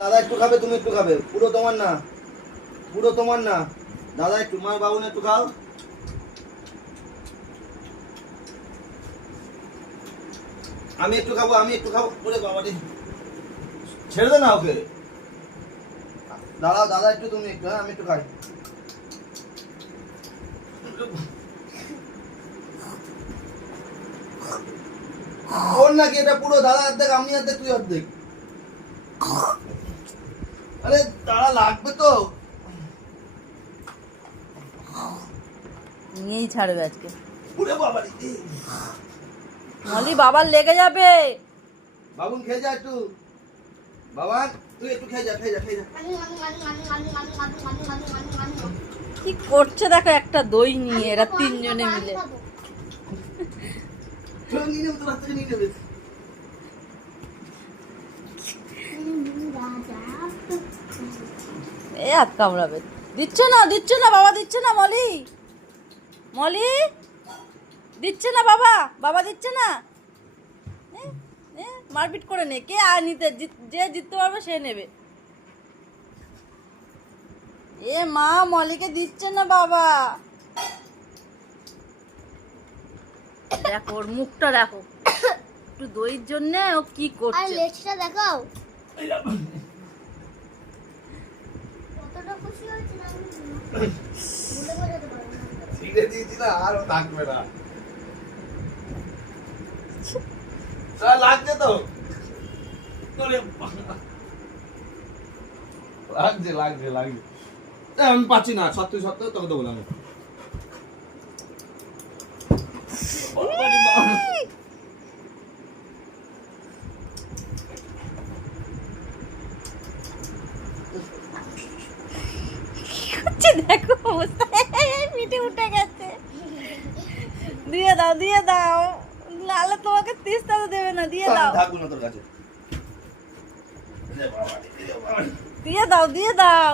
দাদা একটু খাবে, তুমি একটু খাবে, পুরো তোমার না, পুরো তোমার না। দাদা একটু, মার বাবুন একটু খাও। আমি একটু খাবো, আমি একটু খাবো। ওরে বাবা রে, ছেড়ে দে না ওকে। দাঁড়াও দাদা একটু, তুমি একটু, হ্যাঁ আমি একটু খাই। ওর নাকি এটা পুরো, দাদা অর্ধেক, আমি অর্ধেক, তুই অর্ধেক। আরে দাঁড়া, লাগবে তো। নিয়েই ছাড়বে আজকে। ওরে বাবা রে, মলি বাবার লেগে যাবে। বাবুন খেয়ে যা একটু। বাবান তুই একটু খেয়ে যা, খেয়ে যা, খেয়ে যা। কি করছে দেখো, একটা দই নিয়ে এরা তিনজনে মিলে। চল নিয়ে নেবে, তোর হাত থেকে নিয়ে নেবে। এ হাত কামড়াবে। দিচ্ছে না, দিচ্ছে না বাবা, দিচ্ছে না মলি। মলি দিচ্ছে না বাবা, বাবা দিচ্ছে না। মারপিট করে নে, কে আর নিতে, যে জিততে পারবে সে নেবে। এ মা, মলিকে দিচ্ছে না বাবা। দেখো ওর মুখটা দেখো, একটু দইয়ের জন্য ও কি করছে। লেজটা দেখাও, কতটা খুশি হয়েছে না আমি বলে বোঝাতে পারবো না। ছিঁড়ে দিয়েছি না, আর থাকবে না। চল, লাগছে তো। ওরে বাবা। লাগছে লাগছে লাগছে। আমি পাচ্ছি না, সত্যি সত্যি তোকে তো বললাম। দেখো অবস্থা, পিঠে উঠে গেছে। দিয়ে দাও, দিয়ে দাও, নাহলে তোমাকে তিস্তা তো দেবে না। দিয়ে দাও, থাকবো না তোর কাছে। দিয়ে দাও, দিয়ে দাও।